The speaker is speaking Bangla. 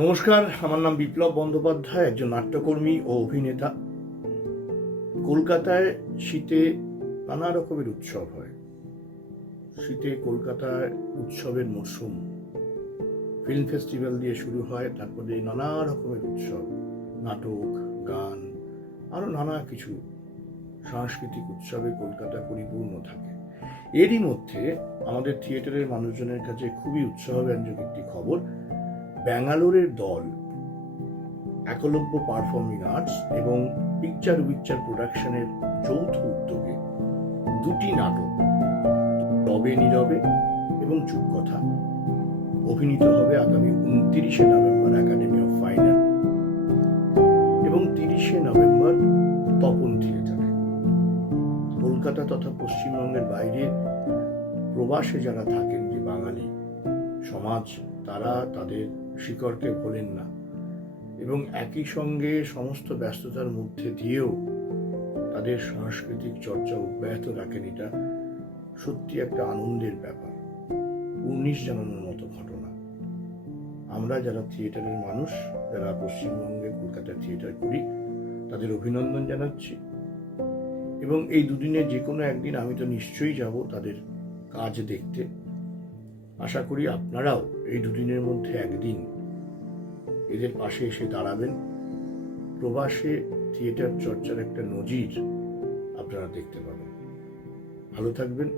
নমস্কার, আমার নাম বিপ্লব বন্দ্যোপাধ্যায়, একজন নাট্যকর্মী ও অভিনেতা। কলকাতায় শীতে নানা রকমের উৎসব হয়। শীতে কলকাতায় উৎসবের মরশুম, ফিল্ম ফেস্টিভ্যাল দিয়ে শুরু হয়, তারপরে নানা রকমের উৎসব, নাটক, গান, আরো নানা কিছু সাংস্কৃতিক উৎসবে কলকাতা পরিপূর্ণ থাকে। এরই মধ্যে আমাদের থিয়েটারের মানুষজনের কাছে খুবই উৎসাহব্যঞ্জক একটি খবর। ব্যাঙ্গালোরের দল একলব্য পারফর্মিং আর্টস এবং পিকচার উইকচার প্রোডাকশনের যৌথ উদ্যোগে দুটি নাটক, তবে নীরবে এবং চুপকথা, অভিনীত হবে আগামী 29শে November Academy of Fine Art এবং 30শে নভেম্বর তপন থিয়েটারে। কলকাতা তথা পশ্চিমবঙ্গের বাইরে প্রবাসে যারা থাকেন, যে বাঙালি সমাজ, তারা তাদের শিকড়কে ভোলেন না এবং একই সঙ্গে সমস্ত ব্যস্ততার মধ্যে দিয়েও তাদের সাংস্কৃতিক চর্চা অব্যাহত রাখেন। এটা সত্যি একটা আনন্দের ব্যাপার, উর্নিশ জানানোর মতো ঘটনা। আমরা যারা থিয়েটারের মানুষ, যারা পশ্চিমবঙ্গে কলকাতায় থিয়েটার করি, তাদের অভিনন্দন জানাচ্ছি এবং এই দুদিনে যে কোনো একদিন আমি তো নিশ্চয়ই যাব তাদের কাজ দেখতে। আশা করি আপনারাও এই দুদিনের মধ্যে একদিন এদের পাশে এসে দাঁড়াবেন। প্রবাসে থিয়েটার চর্চার একটা নজির আপনারা দেখতে পাবেন। ভালো থাকবেন।